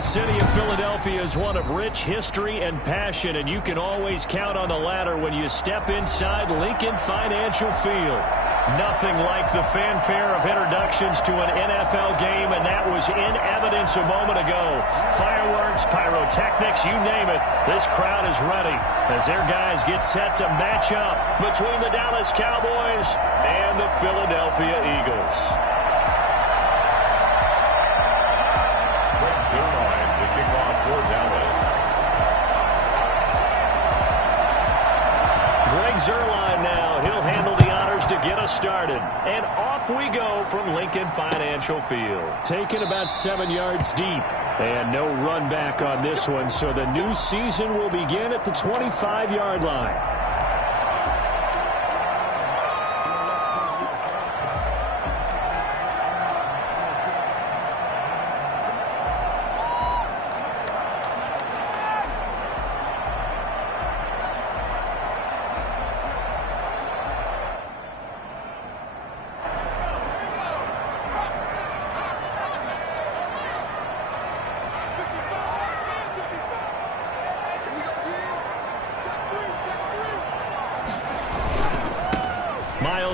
The city of Philadelphia is one of rich history and passion, and you can always count on the latter when you step inside Lincoln Financial Field. Nothing like the fanfare of introductions to an NFL game, and that was in evidence a moment ago. Fireworks, pyrotechnics, you name it. This crowd is ready as their guys get set to match up between the Dallas Cowboys and the Philadelphia Eagles. The kickoff for Dallas. Greg Zuerlein now. He'll handle the honors to get us started. And off we go from Lincoln Financial Field. Taken about 7 yards deep. And no run back on this one, so the new season will begin at the 25-yard line.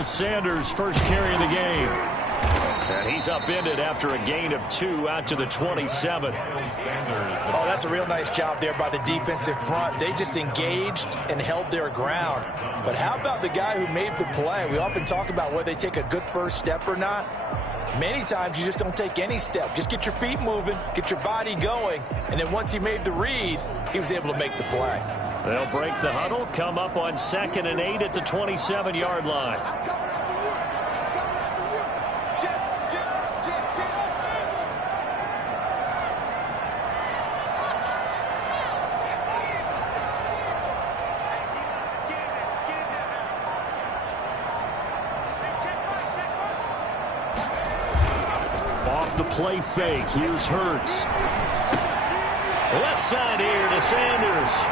Sanders first carry of the game. And he's upended after a gain of 2 out to the 27. Oh, that's a real nice job there by the defensive front. They just engaged and held their ground. But how about the guy who made the play? We often talk about whether they take a good first step or not. Many times you just don't take any step. Just get your feet moving, get your body going, and then once he made the read, he was able to make the play. They'll break the huddle, come up on 2nd and 8 at the 27-yard line. Off the play fake, here's Hurts. Left side here to Sanders.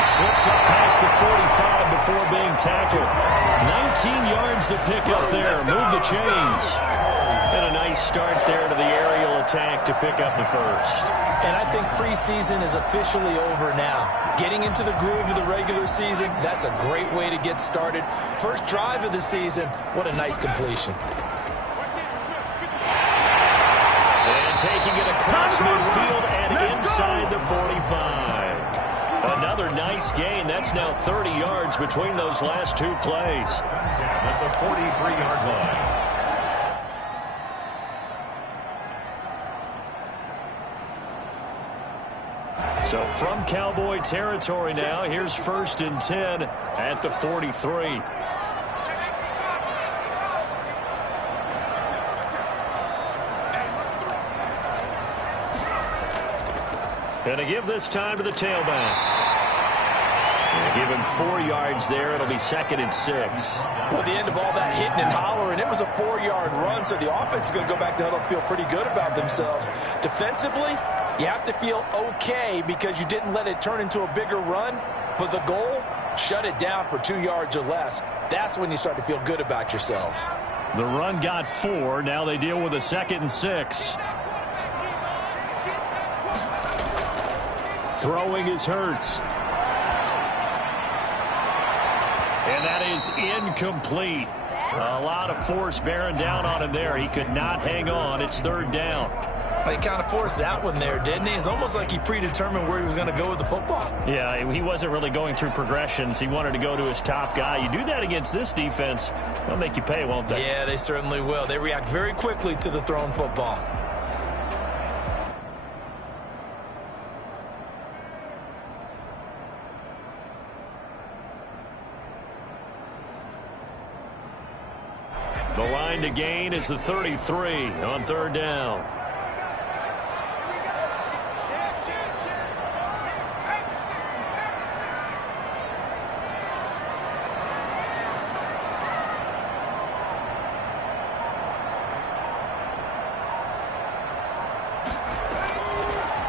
Slips up past the 45 before being tackled. 19 yards to pick up there. Move the chains. And a nice start there to the aerial attack to pick up the first. And I think preseason is officially over now. Getting into the groove of the regular season, that's a great way to get started. First drive of the season, what a nice completion. And taking it across midfield and inside the 45. Another nice gain. That's now 30 yards between those last 2 plays. At the 43-yard line. So from Cowboy territory now, here's 1st and 10 at the 43. And to give this time to the tailback. Give him 4 yards there. It'll be 2nd and 6. Well, the end of all that hitting and hollering, it was a 4-yard run, so the offense is going to go back to huddle and feel pretty good about themselves. Defensively, you have to feel okay because you didn't let it turn into a bigger run, but the goal, shut it down for 2 yards or less. That's when you start to feel good about yourselves. The run got 4. Now they deal with a 2nd and 6. Throwing is Hurts. And that is incomplete. A lot of force bearing down on him there. He could not hang on. It's 3rd down. He kind of forced that one there, didn't he? It's almost like he predetermined where he was going to go with the football. Yeah, he wasn't really going through progressions. He wanted to go to his top guy. You do that against this defense, they'll make you pay, won't they? Yeah, they certainly will. They react very quickly to the thrown football. The line to gain is the 33 on 3rd down.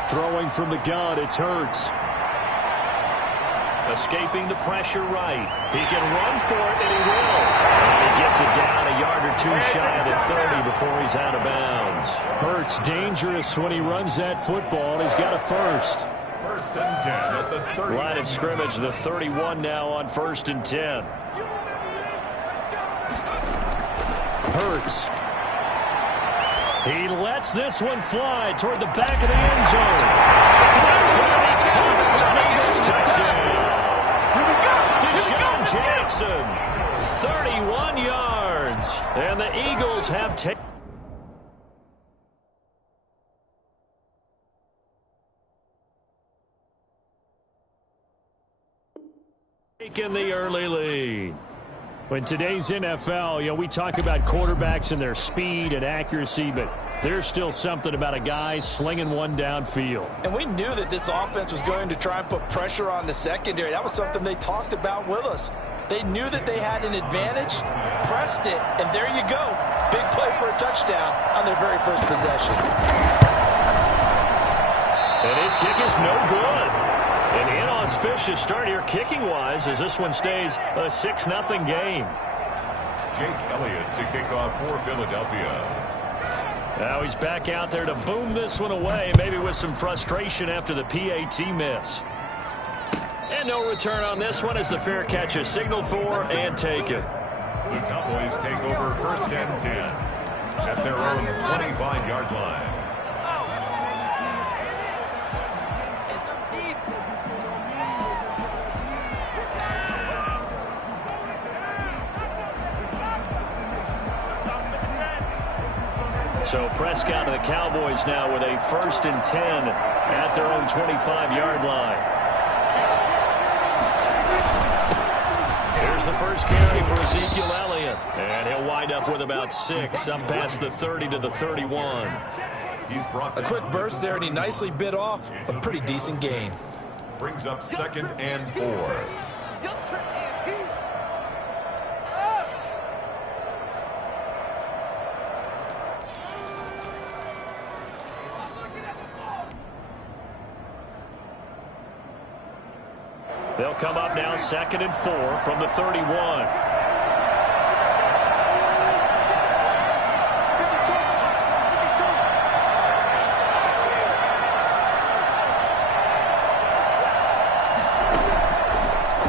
Throwing from the gun, it's Hurts. Escaping the pressure right. He can run for it, and he will. And he gets it down a yard or two shy of the 30 before he's out of bounds. Hurts dangerous when he runs that football. He's got a first. First and 10 at the 30. Line of scrimmage, the 31 now on first and 10. Hurts. He lets this one fly toward the back of the end zone. That's going to be caught for an Eagles touchdown. Deshaun Jackson, 31 yards. And the Eagles have taken the early lead. In today's NFL, we talk about quarterbacks and their speed and accuracy, but there's still something about a guy slinging one downfield. And we knew that this offense was going to try and put pressure on the secondary. That was something they talked about with us. They knew that they had an advantage, pressed it, and there you go. Big play for a touchdown on their very first possession. And his kick is no good. An inauspicious start here kicking-wise as this one stays a 6-0 game. Jake Elliott to kick off for Philadelphia. Now he's back out there to boom this one away, maybe with some frustration after the PAT miss. And no return on this one as the fair catch is signaled for and taken. The Cowboys take over first and 10 at their own 25-yard line. So Prescott and the Cowboys now with a first and 10 at their own 25-yard line. Here's the first carry for Ezekiel Elliott. And he'll wind up with about 6 up past the 30 to the 31. A quick burst there, and he nicely bit off a pretty decent gain. Brings up second and 4. They'll come up now second and 4 from the 31.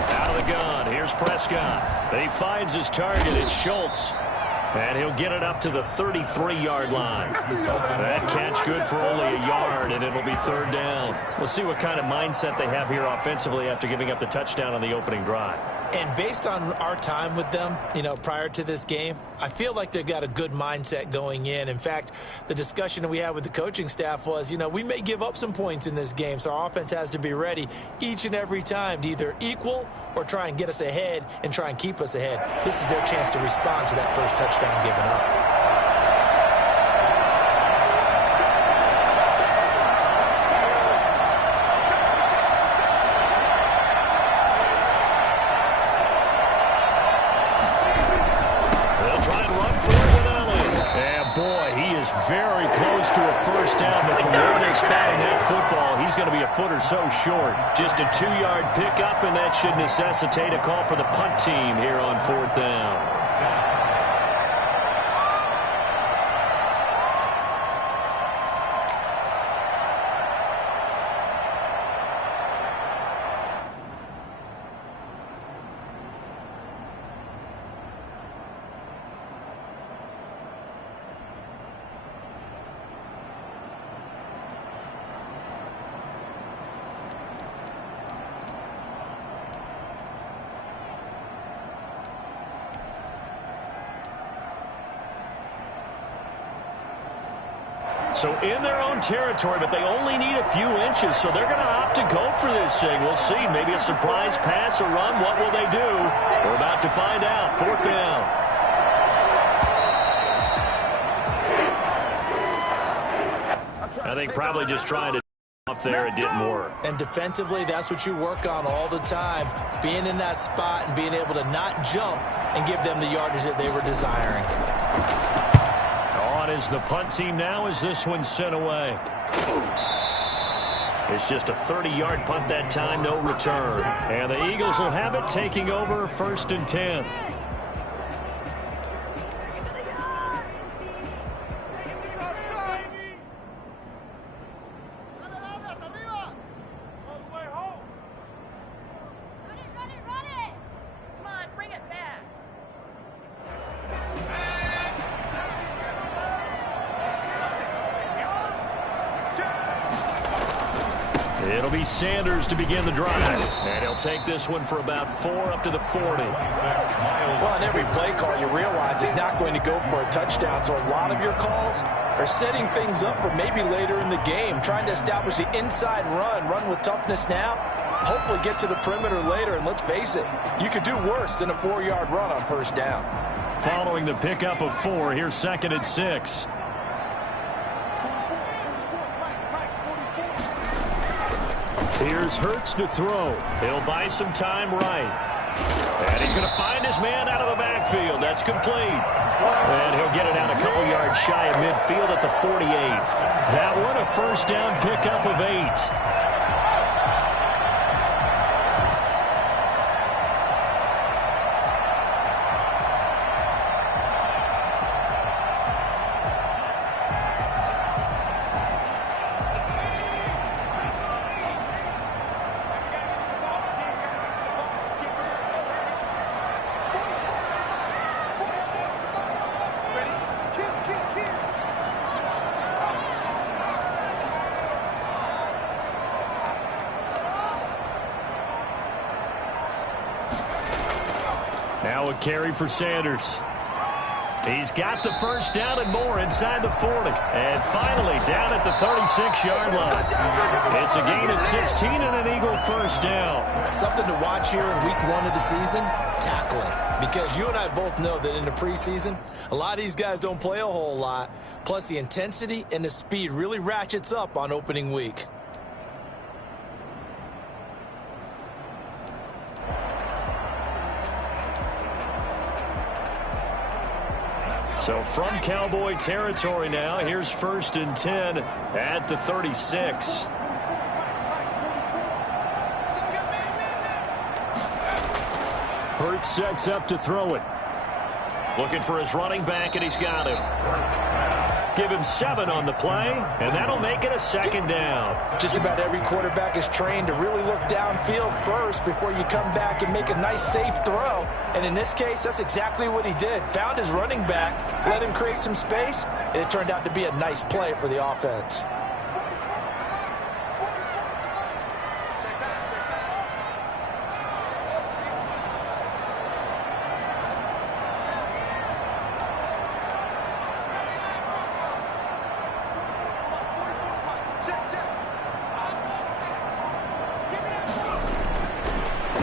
Out of the gun, here's Prescott. He finds his target, it's Schultz. And he'll get it up to the 33-yard line. That catch good for only a yard, and it'll be third down. We'll see what kind of mindset they have here offensively after giving up the touchdown on the opening drive. And based on our time with them, prior to this game, I feel like they've got a good mindset going in. In fact, the discussion that we had with the coaching staff was, we may give up some points in this game, so our offense has to be ready each and every time to either equal or try and get us ahead and try and keep us ahead. This is their chance to respond to that first touchdown given up. Very close to a first down, but from where they're spotting that football, he's going to be a foot or so short. Just a 2-yard pickup, and that should necessitate a call for the punt team here on fourth down. So in their own territory, but they only need a few inches, so they're going to opt to go for this thing. We'll see. Maybe a surprise pass or run. What will they do? We're about to find out. Fourth down. I think probably just trying to off there, it didn't work. And defensively, that's what you work on all the time. Being in that spot and being able to not jump and give them the yardage that they were desiring. On is the punt team now as this one's sent away. It's just a 30-yard punt that time, no return. And the Eagles will have it, taking over 1st and 10. It'll be Sanders to begin the drive. And he'll take this one for about 4 up to the 40. Well, on every play call, you realize he's not going to go for a touchdown. So a lot of your calls are setting things up for maybe later in the game, trying to establish the inside run with toughness now, hopefully get to the perimeter later. And let's face it, you could do worse than a 4-yard run on 1st down. Following the pickup of 4, here's 2nd and 6. Here's Hurts to throw. He'll buy some time right. And he's going to find his man out of the backfield. That's complete. And he'll get it out a couple yards shy of midfield at the 48. That one a 1st down pickup of 8. Now a carry for Sanders. He's got the 1st down and more inside the 40. And finally down at the 36-yard line. It's a gain of 16 and an Eagle 1st down. Something to watch here in week 1 of the season, tackling. Because you and I both know that in the preseason, a lot of these guys don't play a whole lot. Plus the intensity and the speed really ratchets up on opening week. So from Cowboy territory now, here's 1st and 10 at the 36. Hurts sets up to throw it. Looking for his running back, and he's got him. Give him 7 on the play, and that'll make it a 2nd down. Just about every quarterback is trained to really look downfield first before you come back and make a nice, safe throw. And in this case, that's exactly what he did. Found his running back, let him create some space, and it turned out to be a nice play for the offense.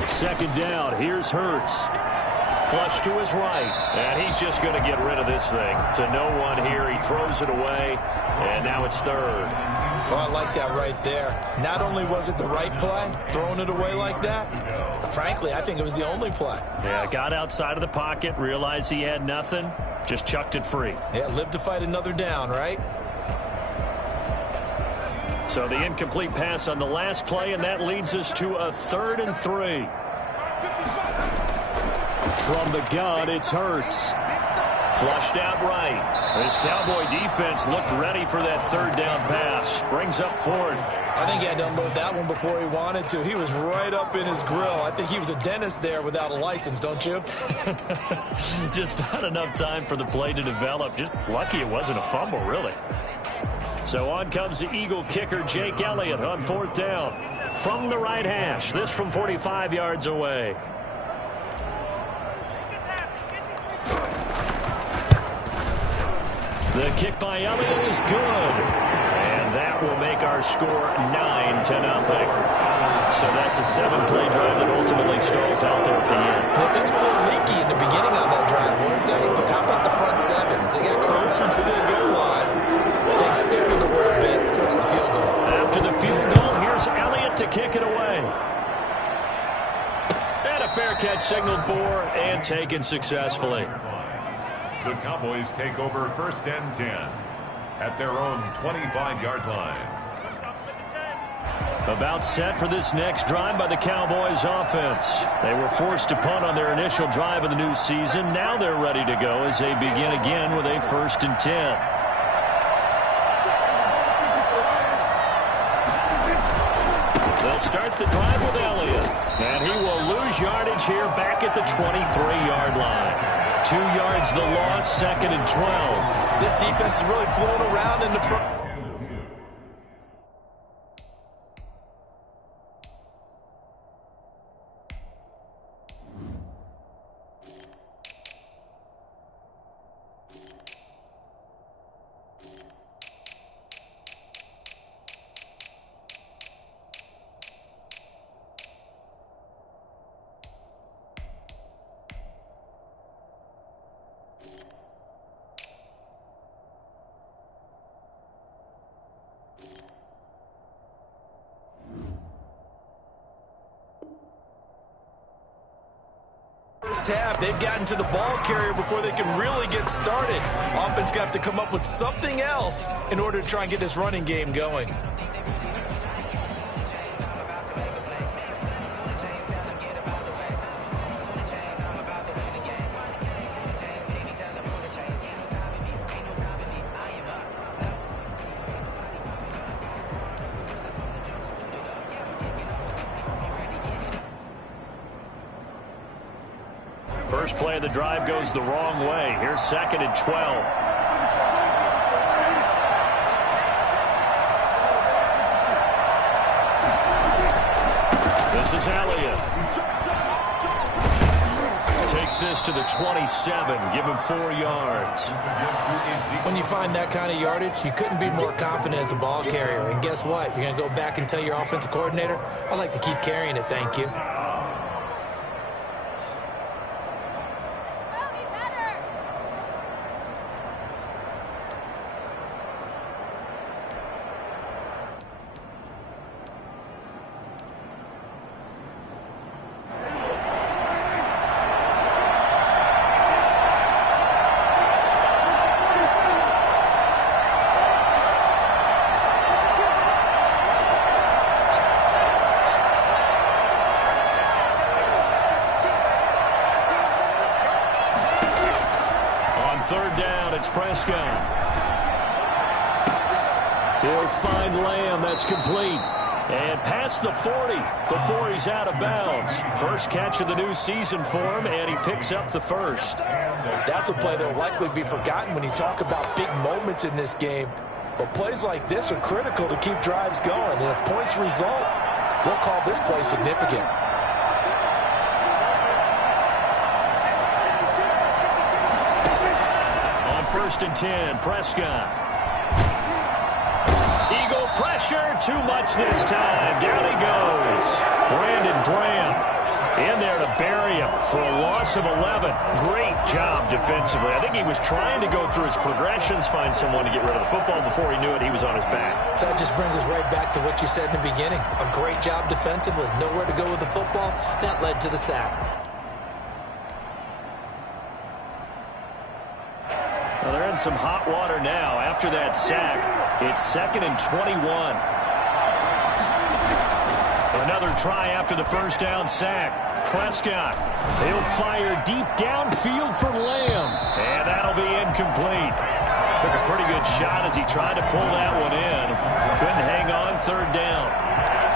Second down, here's Hurts. Flush to his right, and he's just going to get rid of this thing. To no one here, he throws it away, and now it's 3rd. Oh, I like that right there. Not only was it the right play, throwing it away like that, frankly, I think it was the only play. Yeah, got outside of the pocket, realized he had nothing, just chucked it free. Yeah, live to fight another down, right? So the incomplete pass on the last play, and that leads us to a 3rd and 3. From the gun, it's Hurts. Flushed out right. This Cowboy defense looked ready for that 3rd down pass. Brings up 4th. I think he had to unload that one before he wanted to. He was right up in his grill. I think he was a dentist there without a license, don't you? Just not enough time for the play to develop. Just lucky it wasn't a fumble, really. So on comes the Eagle kicker, Jake Elliott, on 4th down. From the right hash, this from 45 yards away. The kick by Elliott is good. And that will make our score 9-0. So that's a 7-play drive that ultimately stalls out there at the end. Well, things were a little leaky in the beginning on that drive, weren't they? But how about the front 7? As they got closer to the goal line, things stiffened a little bit, forced the field goal. After the field goal, here's Elliott to kick it away. And a fair catch signaled for and taken successfully. The Cowboys take over 1st and 10 at their own 25-yard line. About set for this next drive by the Cowboys offense. They were forced to punt on their initial drive of the new season. Now they're ready to go as they begin again with a 1st and 10. They'll start the drive with Elliott. And he will lose yardage here back at the 23-yard line. 2 yards the loss, 2nd and 12. This defense is really flown around in the front. First half, they've gotten to the ball carrier before they can really get started. Offense got to come up with something else in order to try and get this running game going. First play of the drive goes the wrong way. Here's 2nd and 12. This is Elliott. Takes this to the 27. Give him 4 yards. When you find that kind of yardage, you couldn't be more confident as a ball carrier. And guess what? You're going to go back and tell your offensive coordinator, I'd like to keep carrying it, thank you. Third down, it's Prescott. He'll find Lamb. That's complete. And past the 40 before he's out of bounds. First catch of the new season for him, and he picks up the first. That's a play that will likely be forgotten when you talk about big moments in this game. But plays like this are critical to keep drives going. And if points result, we'll call this play significant. 1st and 10, Prescott. Eagle pressure, too much this time. Down he goes. Brandon Graham in there to bury him for a loss of 11. Great job defensively. I think he was trying to go through his progressions, find someone to get rid of the football. Before he knew it, he was on his back. So that just brings us right back to what you said in the beginning. A great job defensively. Nowhere to go with the football. That led to the sack. Well, they're in some hot water now. After that sack, it's 2nd and 21. Another try after the first down sack. Prescott, he'll fire deep downfield from Lamb. And that'll be incomplete. Took a pretty good shot as he tried to pull that one in. Couldn't hang on, 3rd down.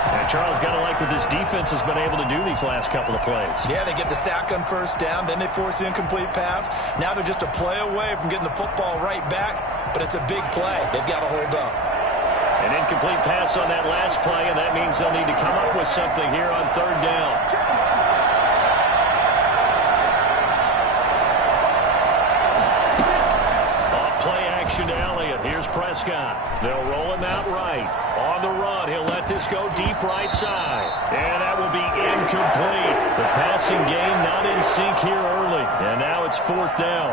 And Charles, got to like what this defense has been able to do these last couple of plays. Yeah, they get the sack on first down, then they force the incomplete pass. Now they're just a play away from getting the football right back, but it's a big play. They've got to hold up. An incomplete pass on that last play, and that means they'll need to come up with something here on 3rd down. Off play action to Elliott. Here's Prescott. They'll roll him out right. On the run, he'll let this go deep right side. And that will be incomplete. The passing game not in sync here early. And now it's 4th down.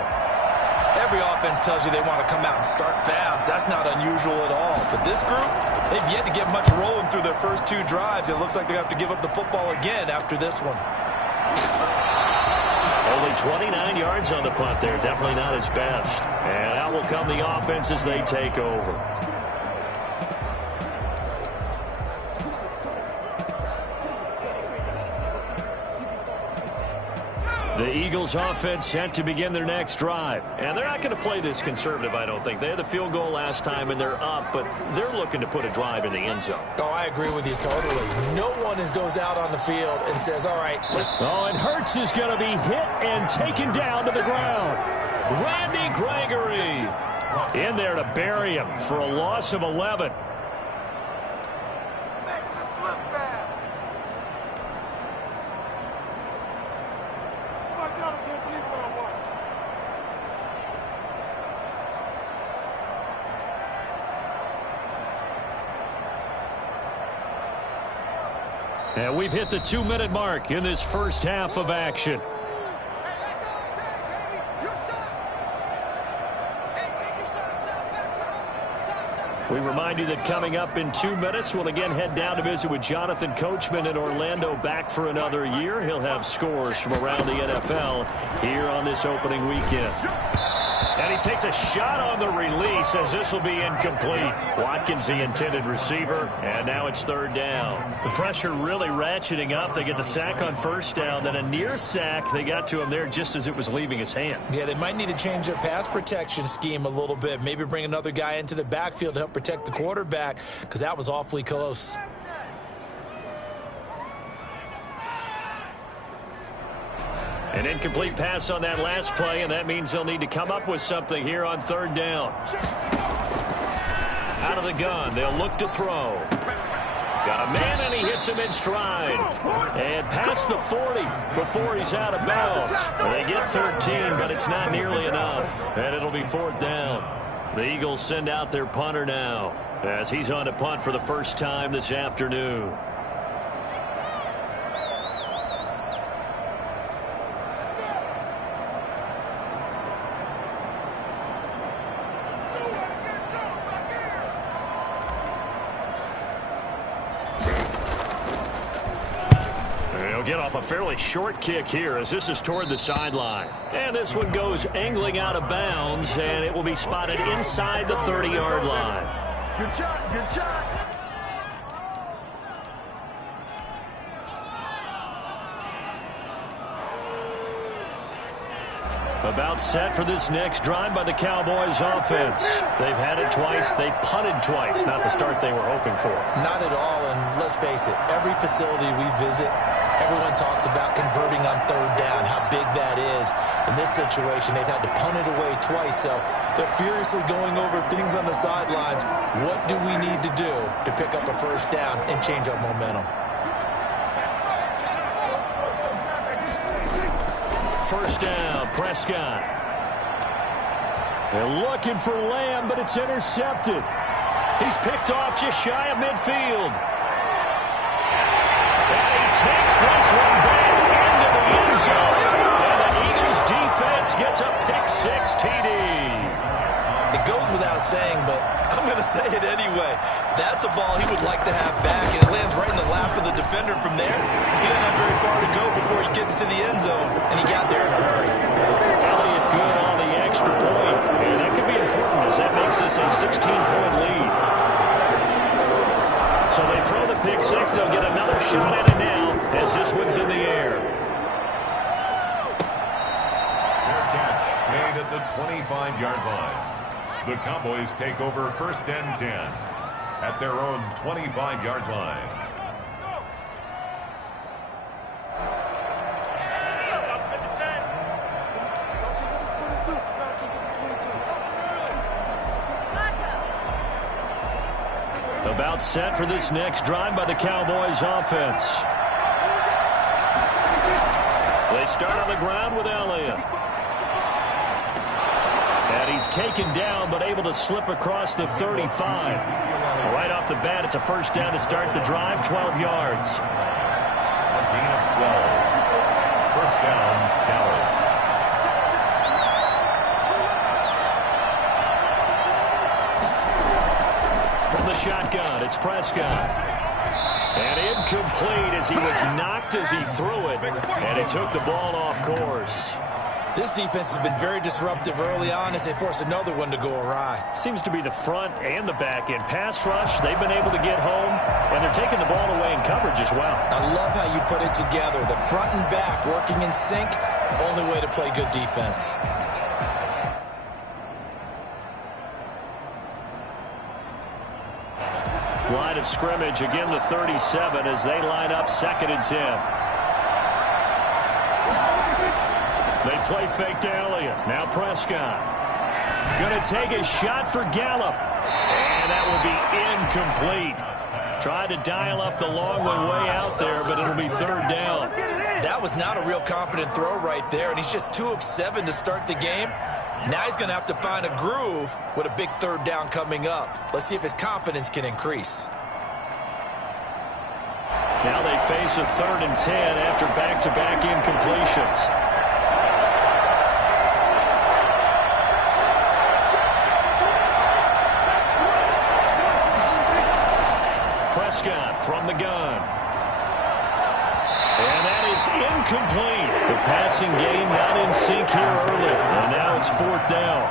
Every offense tells you they want to come out and start fast. That's not unusual at all. But this group, they've yet to get much rolling through their first 2 drives. It looks like they have to give up the football again after this one. Only 29 yards on the punt there. Definitely not his best. And out will come the offense as they take over. The Eagles offense set to begin their next drive. And they're not going to play this conservative, I don't think. They had the field goal last time, and they're up, but they're looking to put a drive in the end zone. Oh, I agree with you totally. No one goes out on the field and says, all right. Oh, and Hurts is going to be hit and taken down to the ground. Randy Gregory in there to bury him for a loss of 11. And we've hit the 2-minute mark in this first half of action. We remind you that coming up in 2 minutes, we'll again head down to visit with Jonathan Coachman in Orlando, back for another year. He'll have scores from around the NFL here on this opening weekend. And he takes a shot on the release as this will be incomplete. Watkins, the intended receiver, and now it's third down. The pressure really ratcheting up. They get the sack on first down, then a near sack. They got to him there just as it was leaving his hand. Yeah, they might need to change their pass protection scheme a little bit. Maybe bring another guy into the backfield to help protect the quarterback, because that was awfully close. An incomplete pass on that last play, and that means they'll need to come up with something here on third down. Out of the gun, they'll look to throw. Got a man, and he hits him in stride. And past the 40 before he's out of bounds. They get 13, but it's not nearly enough. And it'll be fourth down. The Eagles send out their punter now, as he's on to punt for the first time this afternoon. Get off a fairly short kick here as this is toward the sideline. And this one goes angling out of bounds, and it will be spotted inside the 30-yard line. Good shot, good shot. About set for this next drive by the Cowboys offense. They've had it twice. They've punted twice. Not the start they were hoping for. Not at all, and let's face it, every facility we visit, everyone talks about converting on third down, how big that is. In this situation, they've had to punt it away twice, so they're furiously going over things on the sidelines. What do we need to do to pick up a first down and change our momentum? First down, Prescott. They're looking for Lamb, but it's intercepted. He's picked off just shy of midfield. And he takes this one back into the end zone. And the Eagles defense gets a pick-six TD. It goes without saying, but I'm going to say it anyway. That's a ball he would like to have back, and it lands right in the lap of the defender. From there, he doesn't have very far to go before he gets to the end zone, and he got there in a hurry. Elliott good on the extra point, and that could be important as that makes this a 16-point lead. So they throw the pick-six. They'll get another shot at it now as this one's in the air. Fair catch made at the 25-yard line. The Cowboys take over first and 10 at their own 25-yard line. About set for this next drive by the Cowboys offense. They start on the ground with Elliott. And he's taken down, but able to slip across the 35. Right off the bat, it's a first down to start the drive, 12 yards. A gain of 12. First down, Dallas. From the shotgun, it's Prescott. And incomplete as he was knocked as he threw it. And he took the ball off course. This defense has been very disruptive early on as they force another one to go awry. Seems to be the front and the back end. Pass rush, they've been able to get home, and they're taking the ball away in coverage as well. I love how you put it together. The front and back working in sync. Only way to play good defense. Line of scrimmage, again the 37 as they line up 2nd and 10. They play fake to Elliott. Now Prescott. Going to take a shot for Gallup. And that will be incomplete. Tried to dial up the long one way out there, but it'll be 3rd down. That was not a real confident throw right there, and he's just 2 of 7 to start the game. Now he's going to have to find a groove with a big 3rd down coming up. Let's see if his confidence can increase. Now they face a 3rd and 10 after back-to-back incompletions. Prescott from the gun. And that is incomplete. The passing game not in sync here early. And now it's 4th down.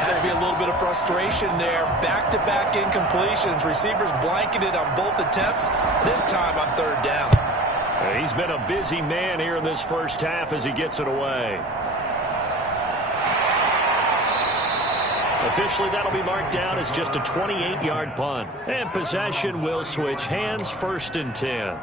Has to be a little bit of frustration there. Back-to-back incompletions. Receivers blanketed on both attempts. This time on 3rd down. He's been a busy man here in this first half as he gets it away. Officially, that'll be marked down as just a 28-yard punt. And possession will switch hands, 1st and 10.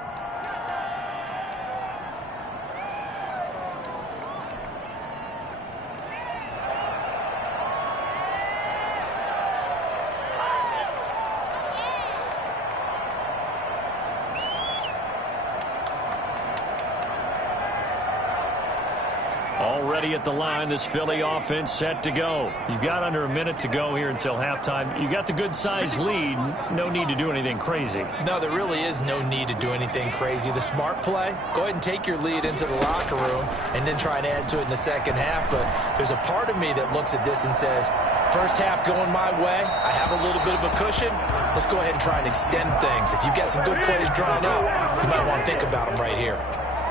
Already at the line, this Philly offense set to go. You've got under a minute to go here until halftime. You got the good-sized lead. No need to do anything crazy. No, there really is no need to do anything crazy. The smart play, go ahead and take your lead into the locker room and then try and add to it in the second half. But there's a part of me that looks at this and says, first half going my way, I have a little bit of a cushion. Let's go ahead and try and extend things. If you've got some good plays drawn up, you might want to think about them right here.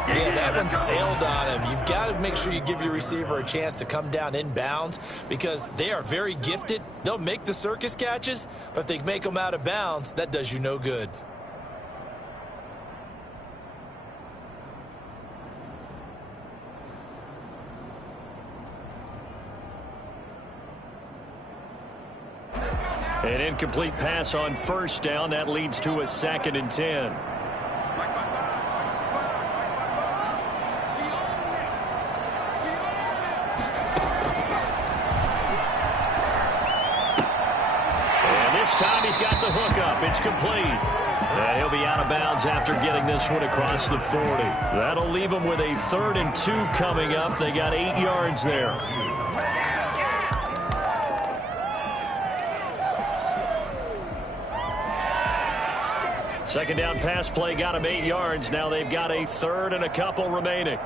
Yeah, that one sailed on him. You've got to make sure you give your receiver a chance to come down inbounds because they are very gifted. They'll make the circus catches, but if they make them out of bounds, that does you no good. An incomplete pass on 1st down. That leads to a 2nd and 10. Time he's got the hook up. It's complete. And he'll be out of bounds after getting this one across the 40. That'll leave him with a 3rd and 2 coming up. They got 8 yards there. Second down pass play got him 8 yards. Now they've got a 3rd and a couple remaining.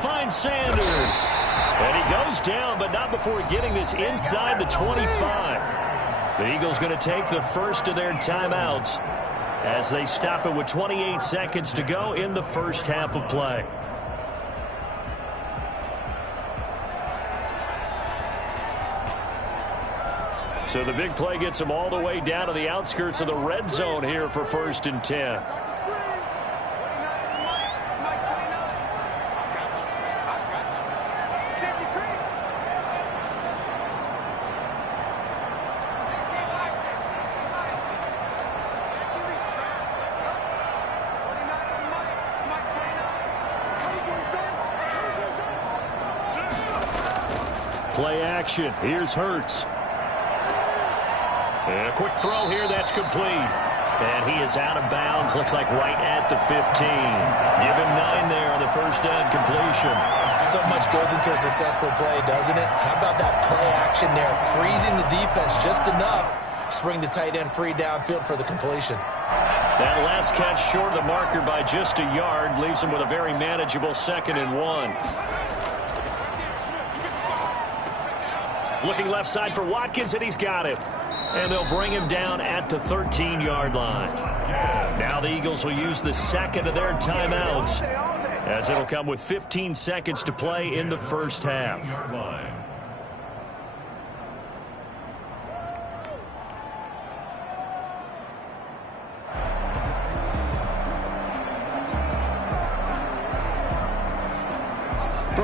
Finds Sanders. And he goes down, but not before getting this inside the 25. The Eagles going to take the first of their timeouts as they stop it with 28 seconds to go in the first half of play. So the big play gets them all the way down to the outskirts of the red zone here for 1st and 10. Play action. Here's Hurts. And a quick throw here. That's complete. And he is out of bounds. Looks like right at the 15. Give him 9 there on the first down completion. So much goes into a successful play, doesn't it? How about that play action there? Freezing the defense just enough to bring the tight end free downfield for the completion. That last catch short of the marker by just a yard leaves him with a very manageable 2nd and 1. Looking left side for Watkins, and he's got it. And they'll bring him down at the 13-yard line. Now the Eagles will use the second of their timeouts, as it'll come with 15 seconds to play in the first half.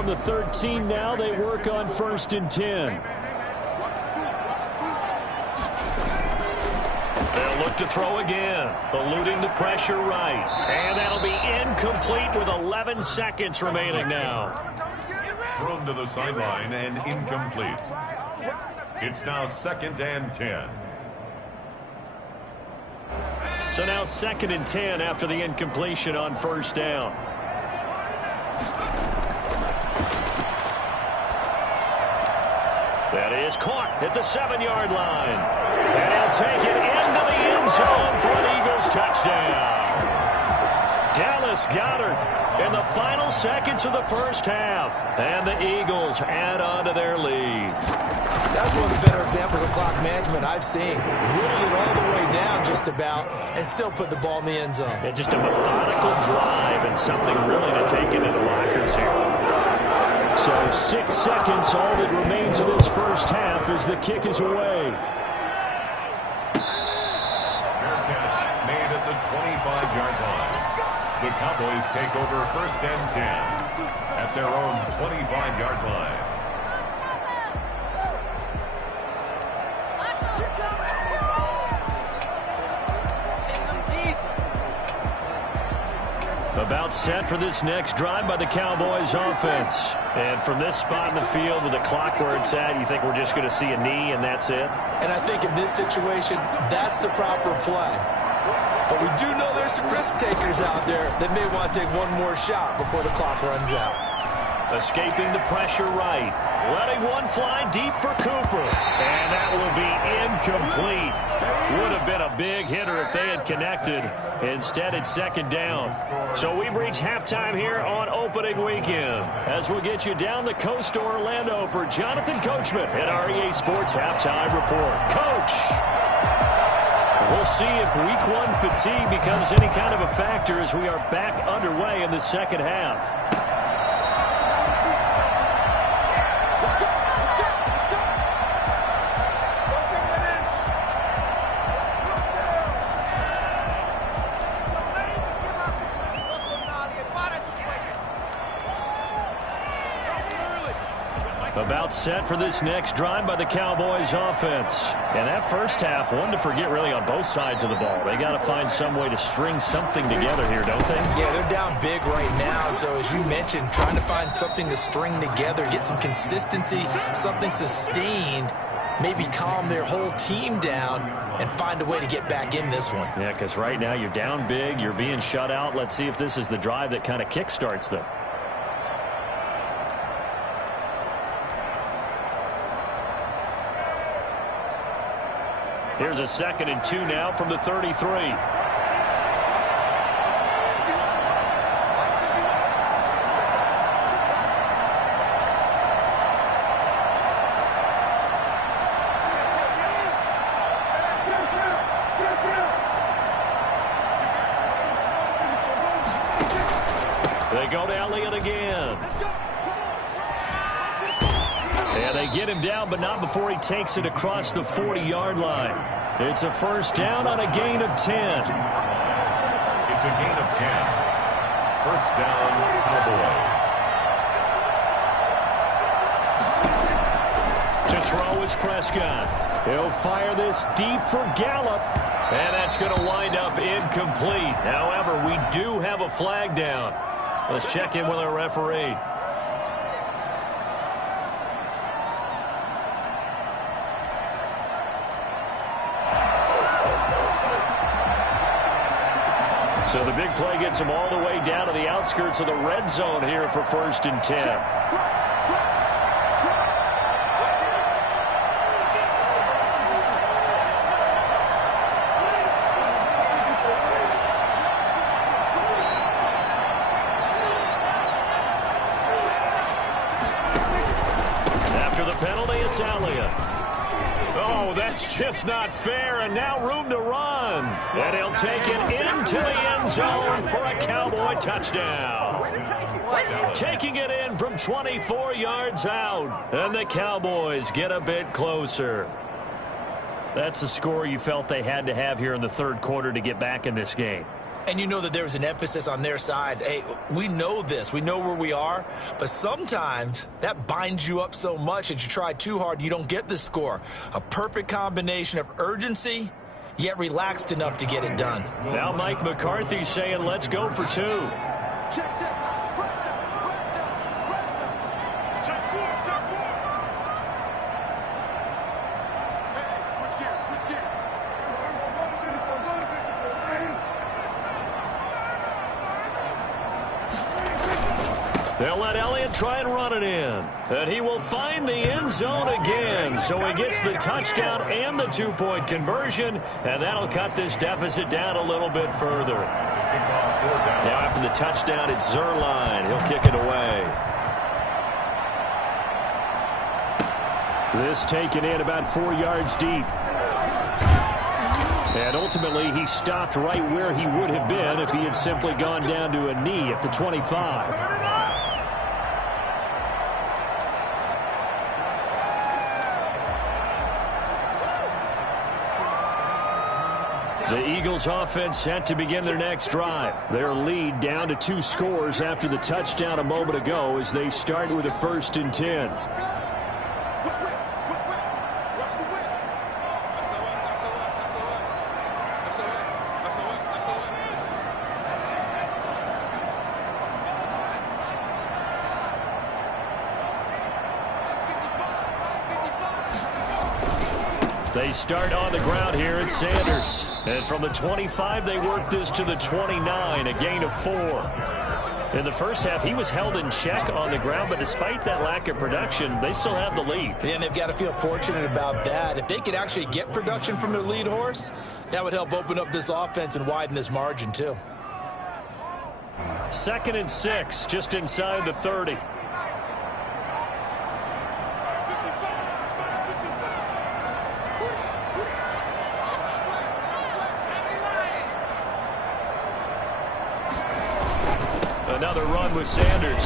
the 13 now. They work on 1st and 10. They'll look to throw again, eluding the pressure right. And that'll be incomplete with 11 seconds remaining now. Thrown to the sideline and incomplete. It's now 2nd and 10. So now 2nd and 10 after the incompletion on 1st down. That is caught at the 7-yard line. And he'll take it into the end zone for an Eagles touchdown. Dallas Goedert in the final seconds of the first half. And the Eagles add on to their lead. That's one of the better examples of clock management I've seen. Whittled it all the way down just about and still put the ball in the end zone. Yeah, just a methodical drive and something really to take into the lockers here. So 6 seconds, all that remains of this first half as the kick is away. Fair catch made at the 25-yard line. The Cowboys take over 1st and 10 at their own 25-yard line. About set for this next drive by the Cowboys offense. And from this spot in the field with the clock where it's at, you think we're just going to see a knee and that's it? And I think in this situation, that's the proper play. But we do know there's some risk takers out there that may want to take one more shot before the clock runs out. Escaping the pressure right. Letting one fly deep for Cooper. And that will be incomplete. Would have been a big hitter if they had connected. Instead, it's 2nd down. So we've reached halftime here on opening weekend. As we'll get you down the coast to Orlando for Jonathan Coachman at our EA Sports Halftime Report. Coach! We'll see if Week 1 fatigue becomes any kind of a factor as we are back underway in the second half. About set for this next drive by the Cowboys offense. And that first half, one to forget really on both sides of the ball. They got to find some way to string something together here, don't they? Yeah, they're down big right now. So as you mentioned, trying to find something to string together, get some consistency, something sustained, maybe calm their whole team down and find a way to get back in this one. Yeah, because right now you're down big, you're being shut out. Let's see if this is the drive that kind of kickstarts them. Here's a 2nd and 2 now from the 33. They go to Elliott again. And they get him down, but not before he takes it across the 40-yard line. It's a first down on a gain of 10. It's a gain of 10. First down, Cowboys. To throw is Prescott. He'll fire this deep for Gallup. And that's going to wind up incomplete. However, we do have a flag down. Let's check in with our referee. So the big play gets him all the way down to the outskirts of the red zone here for 1st and 10. After the penalty, it's Elliott. Oh, that's just not fair, and now room to run. And he'll take it into the end zone for a Cowboy touchdown. Taking it in from 24 yards out, and the Cowboys get a bit closer. That's a score you felt they had to have here in the third quarter to get back in this game. And you know that there's an emphasis on their side. Hey, we know this. We know where we are. But sometimes that binds you up so much that you try too hard, you don't get the score. A perfect combination of urgency, yet relaxed enough to get it done. Now Mike McCarthy saying, let's go for two. Check. They'll let Elliott try and run it in. And he will find the end zone again. So he gets the touchdown and the two-point conversion. And that'll cut this deficit down a little bit further. Now after the touchdown, it's Zuerlein. He'll kick it away. This taken in about 4 yards deep. And ultimately, he stopped right where he would have been if he had simply gone down to a knee at the 25. The Eagles offense set to begin their next drive. Their lead down to 2 scores after the touchdown a moment ago as they start with a 1st and 10. They start on the ground here at Sanders. And from the 25, they work this to the 29, a gain of 4. In the first half, he was held in check on the ground, but despite that lack of production, they still have the lead. And they've got to feel fortunate about that. If they could actually get production from their lead horse, that would help open up this offense and widen this margin, too. 2nd and 6, just inside the 30. Another run with Sanders.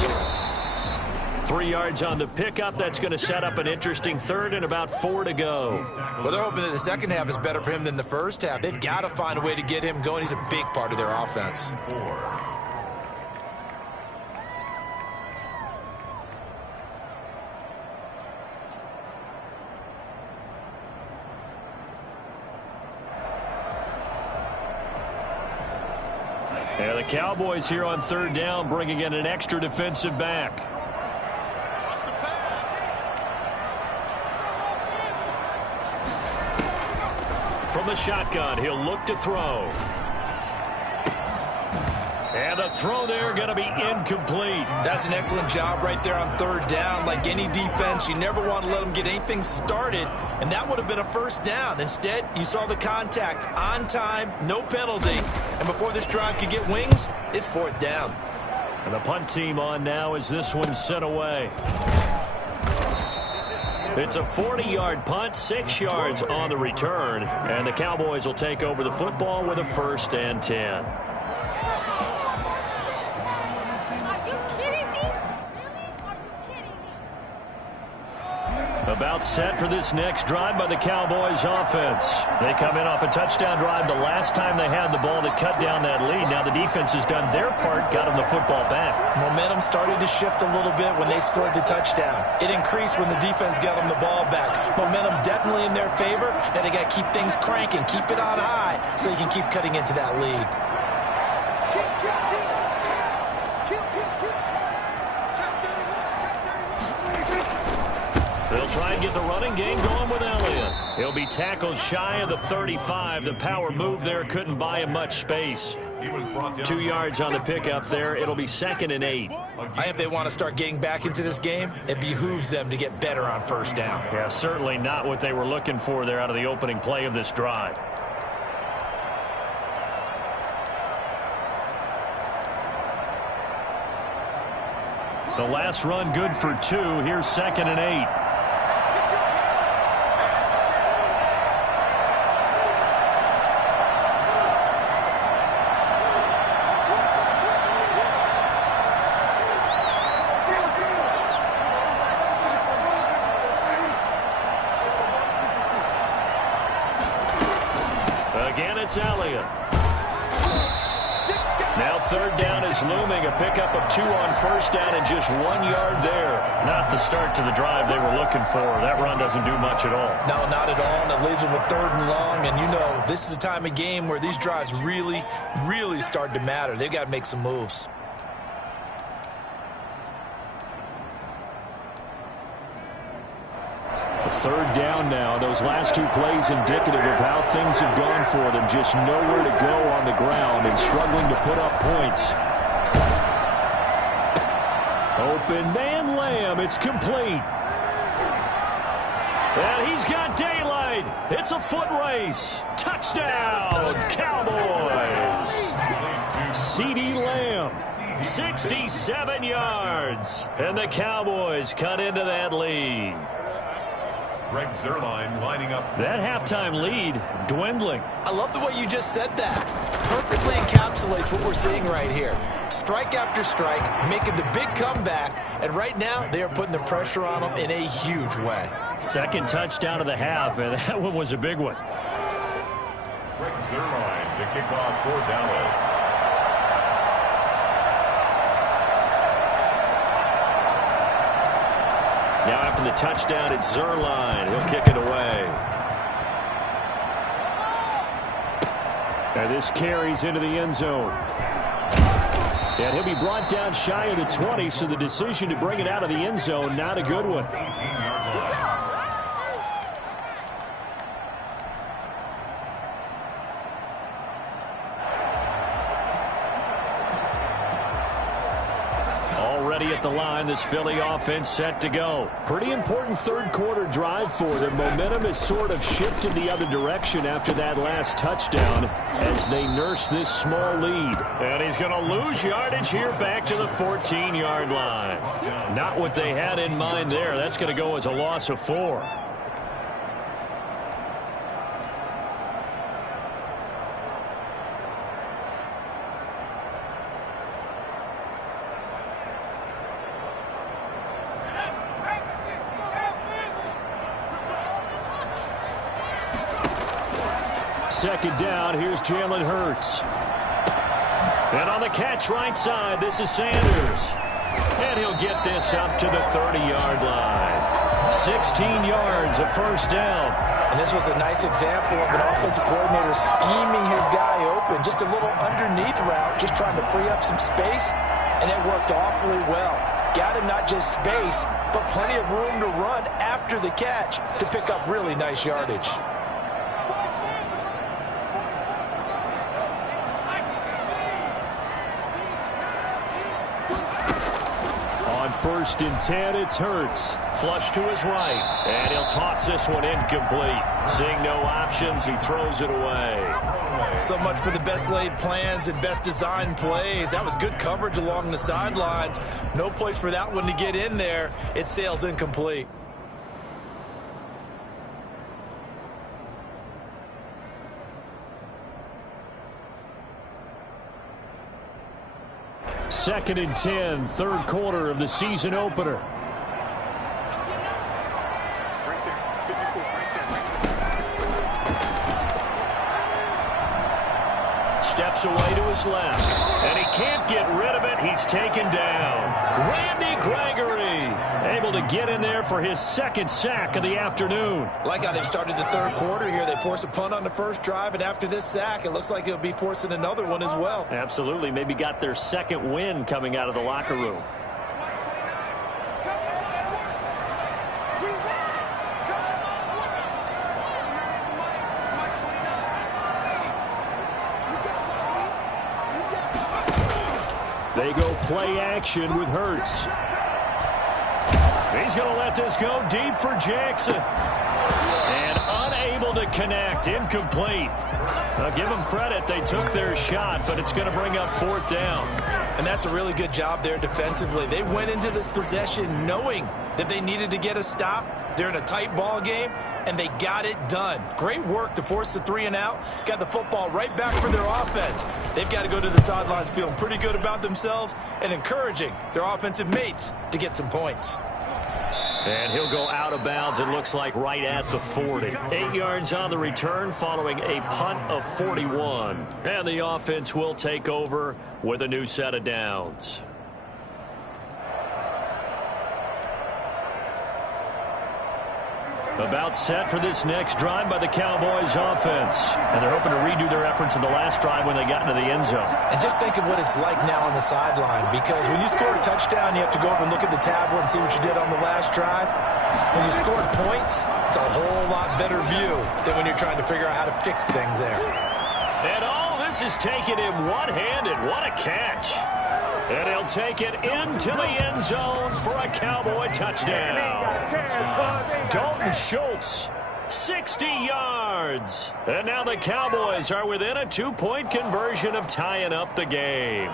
3 yards on the pickup. That's going to set up an interesting 3rd and about 4 to go. Well, they're hoping that the second half is better for him than the first half. They've got to find a way to get him going. He's a big part of their offense. And the Cowboys here on 3rd down, bringing in an extra defensive back. From the shotgun, he'll look to throw. And the throw there going to be incomplete. That's an excellent job right there on 3rd down. Like any defense, you never want to let them get anything started, and that would have been a 1st down. Instead, you saw the contact on time, no penalty, and before this drive could get wings, it's 4th down. And the punt team on now as this one's sent away. It's a 40-yard punt, 6 yards on the return, and the Cowboys will take over the football with a 1st and 10. About set for this next drive by the Cowboys offense. They come in off a touchdown drive the last time they had the ball that cut down that lead. Now the defense has done their part, got them the football back. Momentum started to shift a little bit when they scored the touchdown. It increased when the defense got them the ball back. Momentum definitely in their favor. Now they got to keep things cranking, keep it on high so they can keep cutting into that lead. They'll try and get the running game going with Elliott. He'll be tackled shy of the 35. The power move there couldn't buy him much space. 2 yards on the pickup there. It'll be 2nd and 8. If they want to start getting back into this game, it behooves them to get better on 1st down. Yeah, certainly not what they were looking for there out of the opening play of this drive. The last run good for 2. Here's 2nd and 8. Again, it's Elliott. Now third down is looming. A pickup of 2 on first down and just 1 yard there. Not the start to the drive they were looking for. That run doesn't do much at all. No, not at all. And it leaves them with third and long. And you know, this is the time of game where these drives really, really start to matter. They've got to make some moves. Third down now. Those last 2 plays indicative of how things have gone for them. Just nowhere to go on the ground and struggling to put up points. Open man Lamb. It's complete. And he's got daylight. It's a foot race. Touchdown, Cowboys. CeeDee Lamb, 67 yards. And the Cowboys cut into that lead. Greg Zuerlein lining up. That halftime lead dwindling. I love the way you just said that. Perfectly encapsulates what we're seeing right here. Strike after strike, making the big comeback, and right now they are putting the pressure on them in a huge way. Second touchdown of the half, and that one was a big one. Greg Zuerlein to kick off for Dallas. Now after the touchdown, it's Zuerlein. He'll kick it away. And this carries into the end zone. And he'll be brought down shy of the 20, so the decision to bring it out of the end zone, not a good one. Already at the line, this Philly offense set to go. Pretty important third quarter drive for them. Momentum has sort of shifted the other direction after that last touchdown as they nurse this small lead. And he's going to lose yardage here back to the 14-yard line. Not what they had in mind there. That's going to go as a loss of 4. Second down, here's Jalen Hurts. And on the catch right side, this is Sanders. And he'll get this up to the 30-yard line. 16 yards, a first down. And this was a nice example of an offensive coordinator scheming his guy open. Just a little underneath route, just trying to free up some space, and it worked awfully well. Got him not just space, but plenty of room to run after the catch to pick up really nice yardage. First and 10, it's Hurts. Flush to his right. And he'll toss this one incomplete. Seeing no options, he throws it away. So much for the best laid plans and best designed plays. That was good coverage along the sidelines. No place for that one to get in there. It sails incomplete. Second and 10, third quarter of the season opener. Steps away to his left, and he can't get rid of it. He's taken down. Randy Gregory able to get in there for his second sack of the afternoon. Like how they started the third quarter here. They force a punt on the first drive, and after this sack, it looks like they'll be forcing another one as well. Absolutely. Maybe got their second win coming out of the locker room. They go play action with Hurts. He's going to let this go deep for Jackson. And unable to connect. Incomplete. Now give them credit. They took their shot, but it's going to bring up fourth down. And that's a really good job there defensively. They went into this possession knowing that they needed to get a stop. They're in a tight ball game, and they got it done. Great work to force the 3 and out. Got the football right back for their offense. They've got to go to the sidelines feeling pretty good about themselves and encouraging their offensive mates to get some points. And he'll go out of bounds, it looks like, right at the 40. 8 yards on the return following a punt of 41. And the offense will take over with a new set of downs. About set for this next drive by the Cowboys offense. And they're hoping to redo their efforts in the last drive when they got into the end zone. And just think of what it's like now on the sideline, because when you score a touchdown, you have to go over and look at the tablet and see what you did on the last drive. When you scored points, it's a whole lot better view than when you're trying to figure out how to fix things there. And all this is taken in one-handed. What a catch. And he'll take it into the end zone for a Cowboy touchdown. Dalton Schultz, 60 yards. And now the Cowboys are within a 2-point conversion of tying up the game.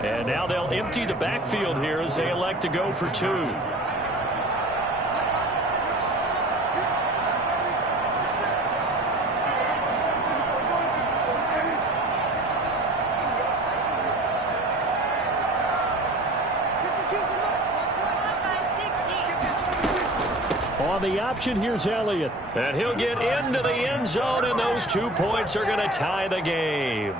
And now they'll empty the backfield here as they elect to go for 2. On the option, here's Elliott. And he'll get into the end zone, and those 2 points are going to tie the game.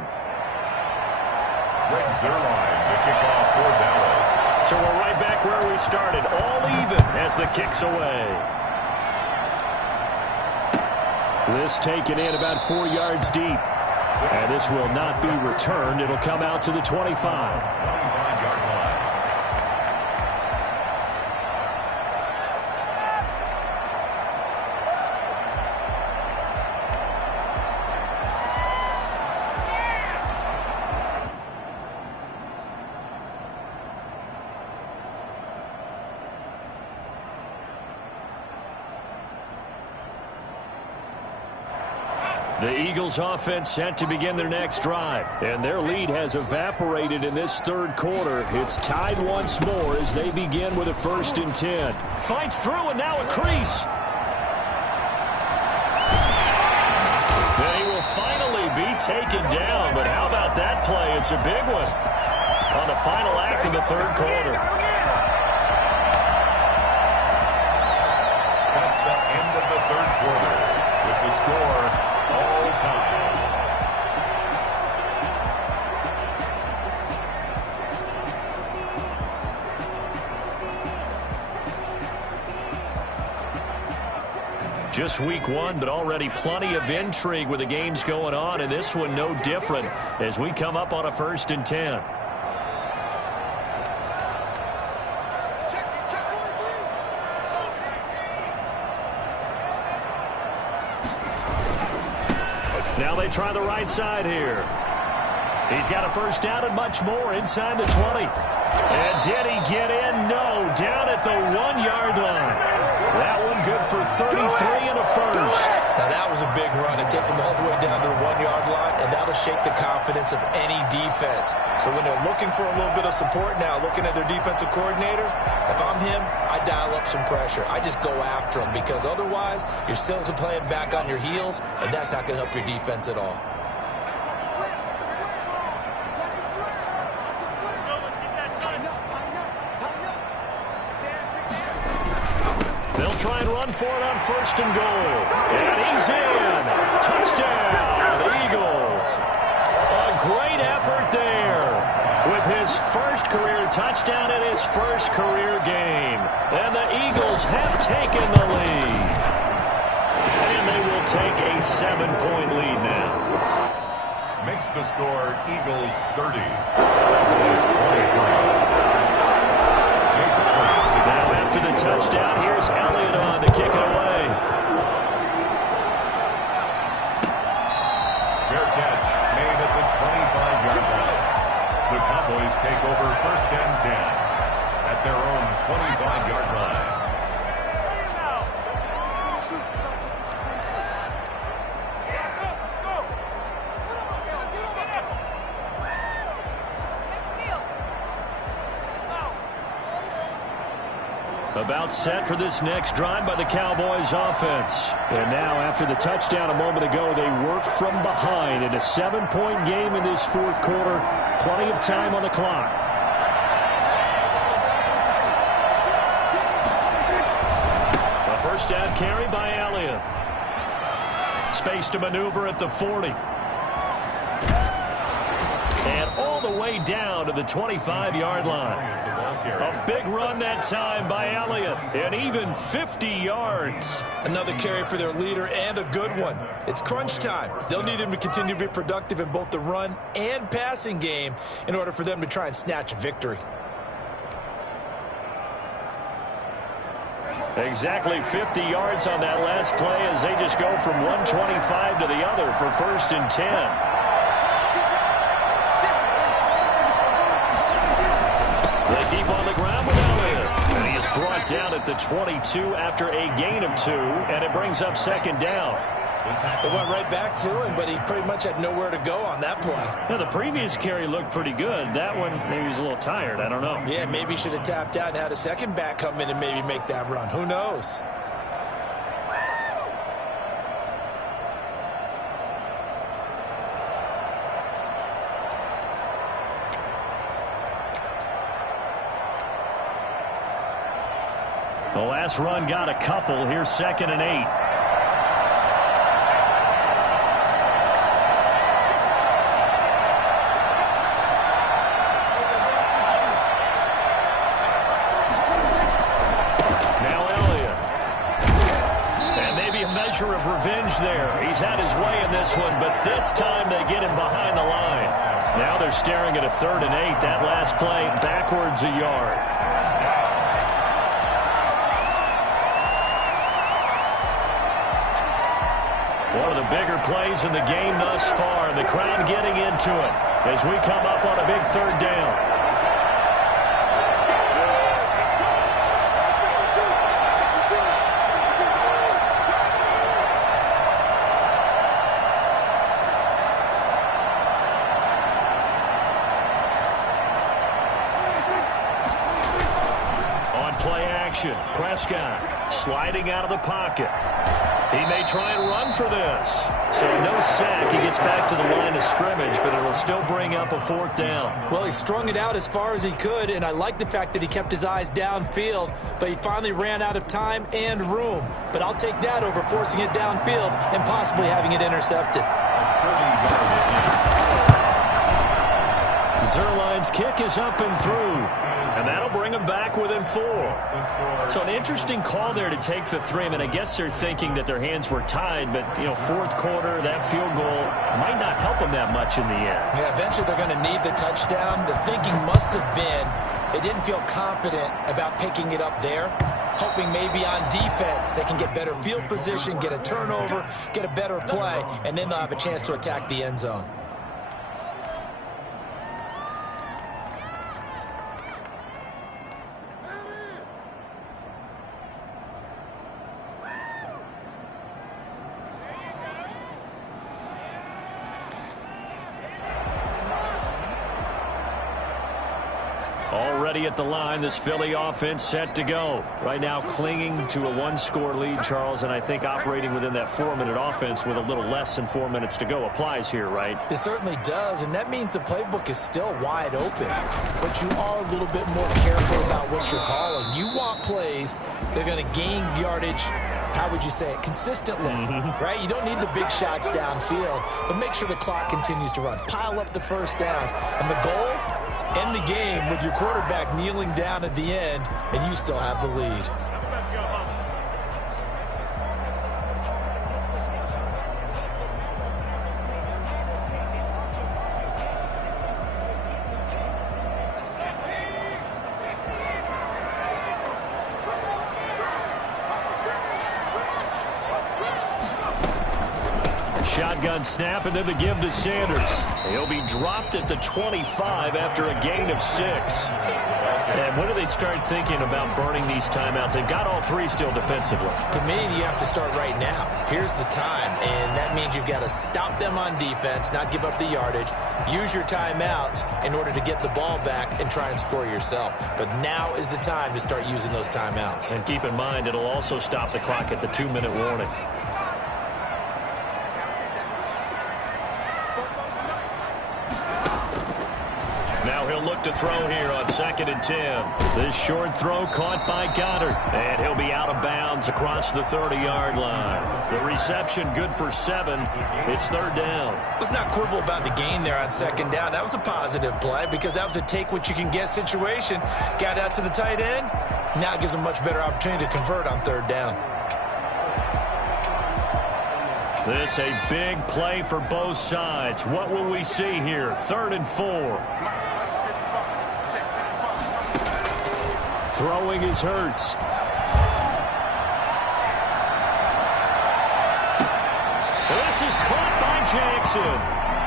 Greg Zuerlein, the kickoff for Dallas. So we're right back where we started, all even as the kick's away. This taken in about 4 yards deep. And this will not be returned. It'll come out to the 25. 25-yard line. The Eagles offense set to begin their next drive. And their lead has evaporated in this third quarter. It's tied once more as they begin with a 1st and 10. Fights through and now a crease. They will finally be taken down. But how about that play? It's a big one on the final act of the third quarter. That's the end of the third quarter with the score all time. Just week 1, but already plenty of intrigue with the games going on, and this one no different as we come up on a 1st and 10. Now they try the right side here. He's got a 1st down and much more inside the 20. And did he get in? No, down at the 1-yard line. That one good for 33 and a 1st. Now that was a big run. It takes them all the way down to the 1-yard line, and that'll shake the confidence of any defense. So when they're looking for a little bit of support now, looking at their defensive coordinator, if I'm him, I dial up some pressure. I just go after him, because otherwise you're still playing back on your heels, and that's not going to help your defense at all. They'll try and run for it on 1st and goal. And he's in. Touchdown, Eagles. A great effort there with his 1st career touchdown in his 1st career game. And the Eagles have taken the lead. And they will take a 7-point lead now. Makes the score Eagles 30. Cowboys 23. Now after the touchdown, here's Elliott on to kick it away. Fair catch made at the 25-yard line. The Cowboys take over 1st and 10 at their own 25-yard line. About set for this next drive by the Cowboys offense. And now after the touchdown a moment ago, they work from behind in a 7-point game in this fourth quarter. Plenty of time on the clock. A first down carry by Elliott. Space to maneuver at the 40. And all the way down to the 25-yard line. A big run that time by Elliott, and even 50 yards. Another carry for their leader, and a good one. It's crunch time. They'll need him to continue to be productive in both the run and passing game in order for them to try and snatch a victory. Exactly 50 yards on that last play as they just go from 125 to the other for 1st and 10. They keep on the ground with Elliott. And he is brought down at the 22 after a gain of 2, and it brings up 2nd down. It went right back to him, but he pretty much had nowhere to go on that play. Now, the previous carry looked pretty good. That one, maybe he was a little tired. I don't know. Yeah, maybe he should have tapped out and had a second back come in and maybe make that run. Who knows? The last run got a couple. Here's 2nd and 8. Now Elliott. And maybe a measure of revenge there. He's had his way in this one, but this time they get him behind the line. Now they're staring at a 3rd and 8. That last play backwards a yard. One of the bigger plays in the game thus far, and the crowd getting into it as we come up on a big 3rd down. On play action, Prescott sliding out of the pocket. He may try and run for this. So no sack. He gets back to the line of scrimmage, but it'll still bring up a 4th down. Well, he strung it out as far as he could, and I like the fact that he kept his eyes downfield, but he finally ran out of time and room. But I'll take that over forcing it downfield and possibly having it intercepted. Zerline's kick is up and through. And that'll bring him back within 4. So an interesting call there to take the 3. I mean, I guess they're thinking that their hands were tied, but, you know, 4th quarter, that field goal might not help them that much in the end. Yeah, eventually they're going to need the touchdown. The thinking must have been they didn't feel confident about picking it up there, hoping maybe on defense they can get better field position, get a turnover, get a better play, and then they'll have a chance to attack the end zone. Already at the line, this Philly offense set to go. Right now clinging to a 1-score lead, Charles, and I think operating within that 4-minute offense with a little less than 4 minutes to go applies here, right? It certainly does, and that means the playbook is still wide open. But you are a little bit more careful about what you're calling. You want plays that are going to gain yardage, how would you say it, consistently, right? You don't need the big shots downfield, but make sure the clock continues to run. Pile up the first downs, and the goal, end the game with your quarterback kneeling down at the end, and you still have the lead. Shotgun snap and then the give to Sanders. He'll be dropped at the 25 after a gain of 6. And when do they start thinking about burning these timeouts? They've got all 3 still defensively. To me, you have to start right now. Here's the time, and that means you've got to stop them on defense, not give up the yardage, use your timeouts in order to get the ball back and try and score yourself. But now is the time to start using those timeouts. And keep in mind, it'll also stop the clock at the 2-minute warning. Now he'll look to throw here on 2nd and 10. This short throw caught by Goddard. And he'll be out of bounds across the 30-yard line. The reception good for 7. It's 3rd down. Let's not quibble about the gain there on 2nd down. That was a positive play because that was a take-what-you-can-get situation. Got out to the tight end. Now it gives them a much better opportunity to convert on 3rd down. This a big play for both sides. What will we see here? 3rd and 4. Throwing is Hurts. This is caught by Jackson.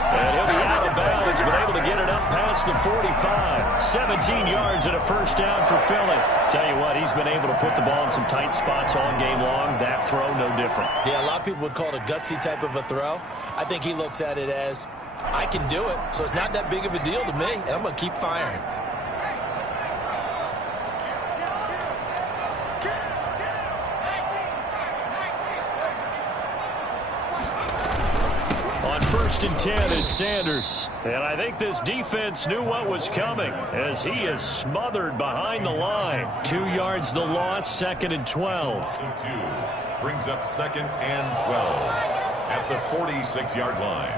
And he'll be out of bounds, but able to get it up past the 45. 17 yards and a 1st down for Philly. Tell you what, he's been able to put the ball in some tight spots all game long. That throw, no different. Yeah, a lot of people would call it a gutsy type of a throw. I think he looks at it as, I can do it, so it's not that big of a deal to me, and I'm going to keep firing. On 1st and 10, it's Sanders. And I think this defense knew what was coming as he is smothered behind the line. 2 yards the loss, 2nd and 12. Brings up 2nd and 12 at the 46-yard line.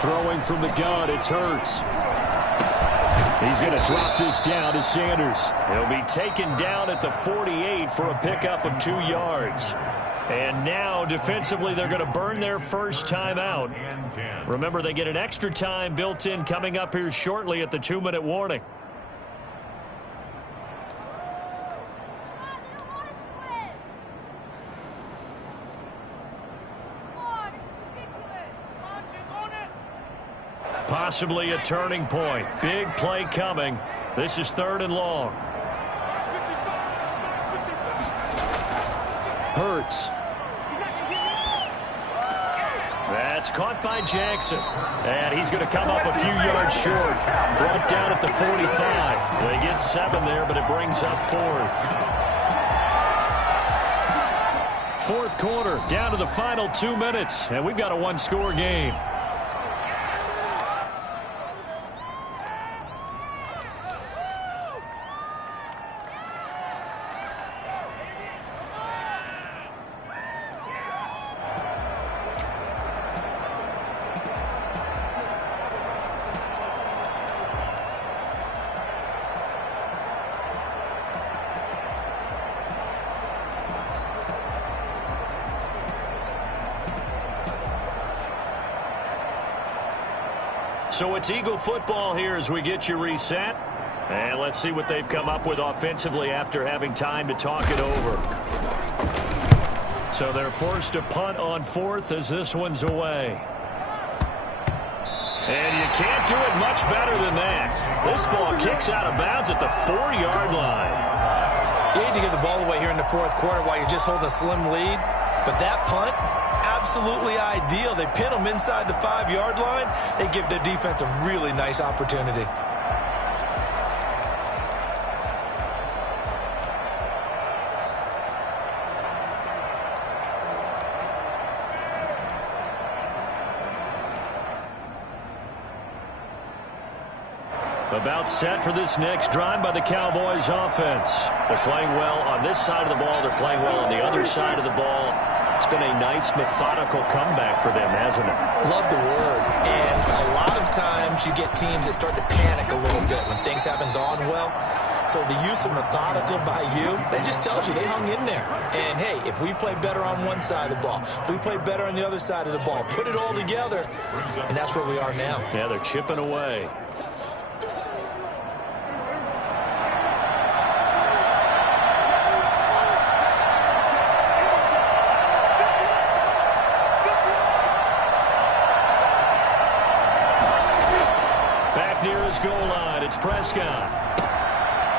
Throwing from the gun, it's Hurts. He's going to drop this down to Sanders. He'll be taken down at the 48 for a pickup of 2 yards. And now, defensively, they're going to burn their first timeout. Remember, they get an extra time built in coming up here shortly at the 2-minute warning. Possibly a turning point. Big play coming. This is 3rd and long. Hurts. That's caught by Jackson. And he's going to come up a few yards short. Brought down at the 45. They get 7 there, but it brings up 4th. 4th quarter, down to the final 2 minutes. And we've got a 1-score game. So it's Eagle football here as we get you reset. And let's see what they've come up with offensively after having time to talk it over. So they're forced to punt on 4th as this one's away. And you can't do it much better than that. This ball kicks out of bounds at the 4-yard line. You hate to give the ball away here in the 4th quarter while you're just holding a slim lead. But that punt, absolutely ideal. They pin them inside the 5-yard line. They give their defense a really nice opportunity. About set for this next drive by the Cowboys offense. They're playing well on this side of the ball. They're playing well on the other side of the ball. It's been a nice methodical comeback for them, hasn't it? Love the word. And a lot of times you get teams that start to panic a little bit when things haven't gone well. So the use of methodical by you, that just tells you they hung in there. And, hey, if we play better on one side of the ball, if we play better on the other side of the ball, put it all together, and that's where we are now. Yeah, they're chipping away. Near his goal line, it's Prescott.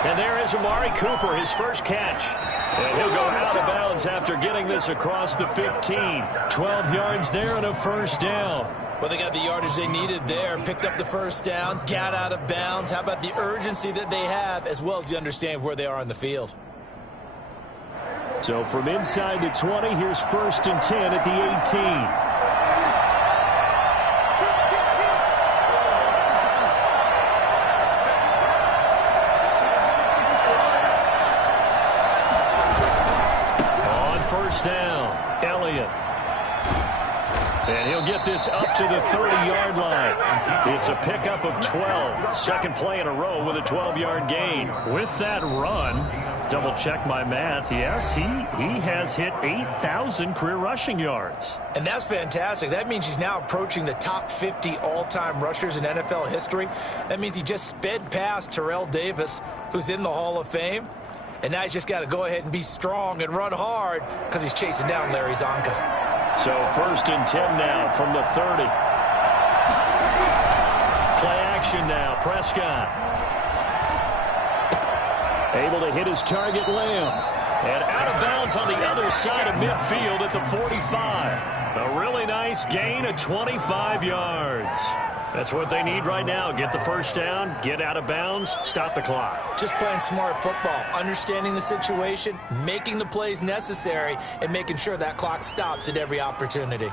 And there is Amari Cooper, his first catch. And he'll go out of bounds after getting this across the 15. 12 yards there and a first down. Well, they got the yardage they needed there, picked up the first down, got out of bounds. How about the urgency that they have, as well as the understanding of where they are on the field? So from inside the 20, here's 1st and 10 at the 18. Down, Elliott. And he'll get this up to the 30-yard line. It's a pickup of 12. Second play in a row with a 12-yard gain. With that run, double-check my math, yes, he has hit 8,000 career rushing yards. And that's fantastic. That means he's now approaching the top 50 all-time rushers in NFL history. That means he just sped past Terrell Davis, who's in the Hall of Fame. And now he's just got to go ahead and be strong and run hard because he's chasing down Larry Zonka. So 1st and 10 now from the 30. Play action now. Prescott. Able to hit his target, Lamb. And out of bounds on the other side of midfield at the 45. A really nice gain of 25 yards. That's what they need right now. Get the first down, get out of bounds, stop the clock. Just playing smart football, understanding the situation, making the plays necessary, and making sure that clock stops at every opportunity.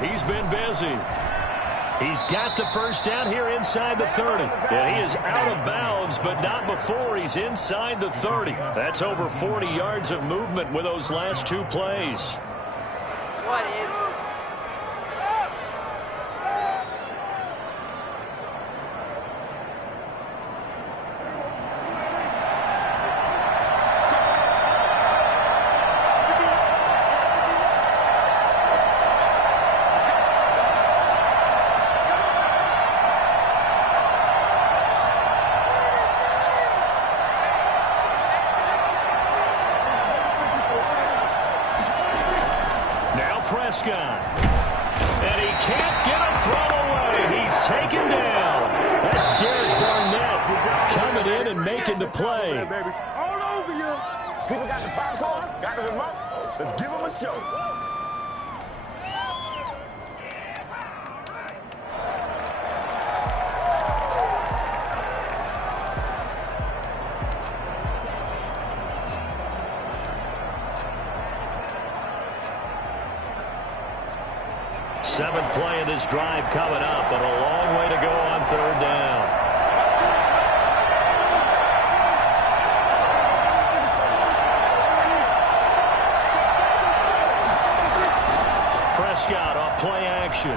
He's been busy. He's got the first down here inside the 30. And he is out of bounds, but not before he's inside the 30. That's over 40 yards of movement with those last two plays. What is it? Prescott. And he can't get a throw away. He's taken down. That's Derek Barnett coming in and making the play. All over you. People got the popcorn, got the remote. Let's give them a show. Seventh play of this drive coming up, and a long way to go on third down. Prescott off play action.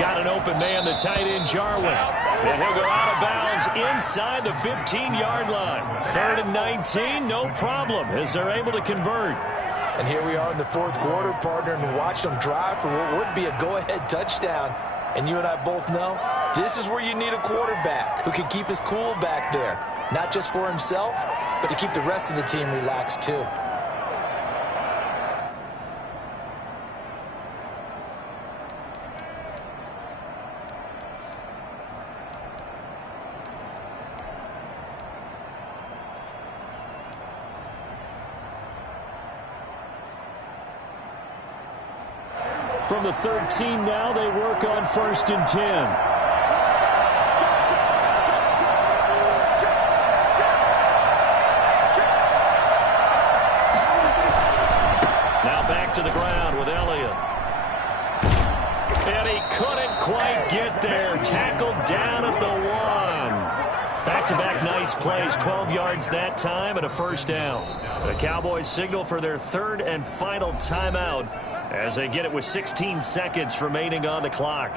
Got an open man, the tight end, Jarwin. And he'll go out of bounds inside the 15-yard line. 3rd and 19, no problem, as they're able to convert. And here we are in the fourth quarter, partner, and watch them drive for what would be a go-ahead touchdown. And you and I both know this is where you need a quarterback who can keep his cool back there, not just for himself, but to keep the rest of the team relaxed too. From the 13 now, they work on 1st and 10. Now back to the ground with Elliott. And he couldn't quite get there. Tackled down at the 1. Back-to-back nice plays. 12 yards that time and a first down. The Cowboys signal for their 3rd and final timeout as they get it with 16 seconds remaining on the clock.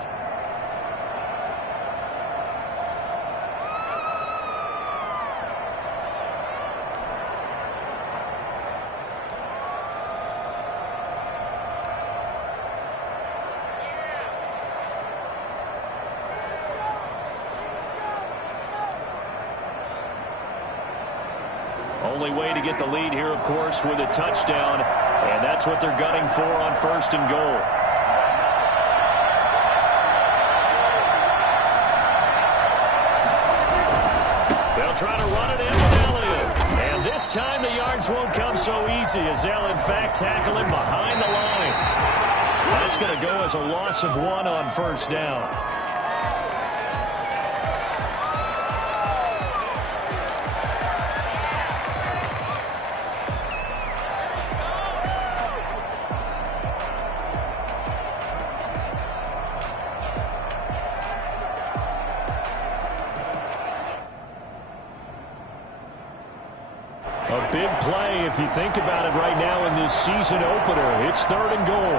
Only way to get the lead here, of course, with a touchdown, and that's what they're gunning for on 1st and goal. They'll try to run it in with Elliott, and this time the yards won't come so easy as they'll, in fact, tackle him behind the line. That's going to go as a loss of 1 on 1st down. A big play if you think about it right now in this season opener. It's 3rd and goal.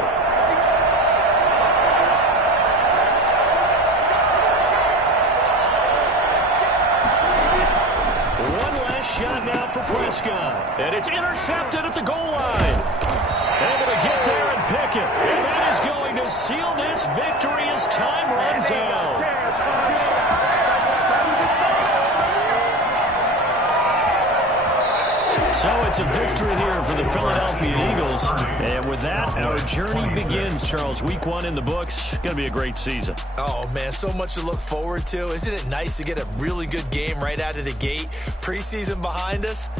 One last shot now for Prescott. And it's intercepted at the goal line. Able to get there and pick it. And that is going to seal this victory as time runs out. So it's a victory here for the Philadelphia Eagles. And with that, our journey begins, Charles. Week 1 in the books. Going to be a great season. Oh, man, so much to look forward to. Isn't it nice to get a really good game right out of the gate? Preseason behind us.